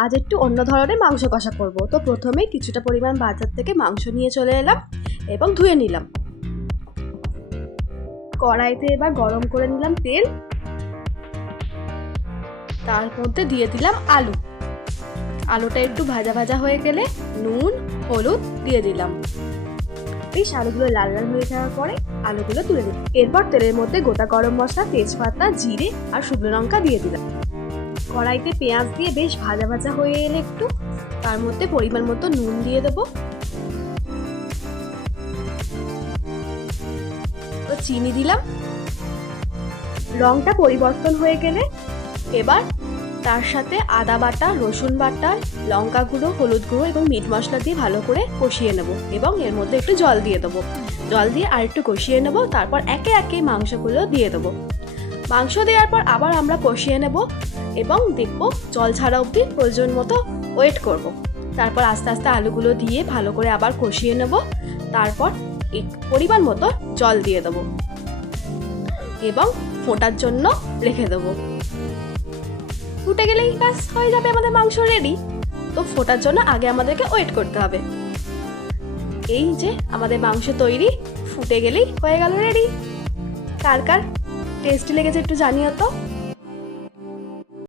আজ একটু অন্য ধরনের মাংস কষা করব। তো প্রথমে কিছুটা পরিমাণ বাজার থেকে মাংস নিয়ে চলে এলাম এবং ধুয়ে নিলাম। কড়াইতে এবার গরম করে নিলাম তেল, তার মধ্যে দিয়ে দিলাম আলু। আলুটা একটু ভাজা ভাজা হয়ে গেলে নুন হলুদ দিয়ে দিলাম। বেশ আলুগুলো লাল লাল হয়ে যাওয়ার পরে আলুগুলো তুলে দিলাম। এরপর তেলের মধ্যে গোটা গরম মশলা, তেজপাতা, জিরে আর শুকনো লঙ্কা দিয়ে দিলাম। কড়াইতে পেঁয়াজ দিয়ে বেশ ভাজা ভাজা হয়ে এলে একটু তার মধ্যে পরিমাণ মতো নুন দিয়ে দেবো, তো চিনি দিলাম। রংটা পরিবর্তন হয়ে গেলে এবার তার সাথে আদা বাটা, রসুন বাটা, লঙ্কা গুঁড়ো, হলুদ গুঁড়ো এবং মিট মশলা দিয়ে ভালো করে কষিয়ে নেব এবং এর মধ্যে একটু জল দিয়ে দেবো। জল দিয়ে আর একটু কষিয়ে নেব, তারপর একে একে মাংসগুলো দিয়ে দেবো। মাংস দেওয়ার পর আবার আমরা কষিয়ে নেব এবং দেখবো জল ছাড়া অবধি প্রয়োজন মতো ওয়েট করব। তারপর আস্তে আস্তে আলুগুলো দিয়ে ভালো করে আবার কষিয়ে নেব, তারপর পরিমাণ মতো জল দিয়ে দেবো এবং ফোটার জন্য রেখে দেবো। ফুটে গেলেই ব্যাস হয়ে যাবে আমাদের মাংস রেডি। তো ফোটার জন্য আগে আমাদেরকে ওয়েট করতে হবে। এই যে আমাদের মাংস তৈরি, ফুটে গেলেই হয়ে গেল রেডি। কার কার টেস্টি লেগেছে একটু জানিও তো।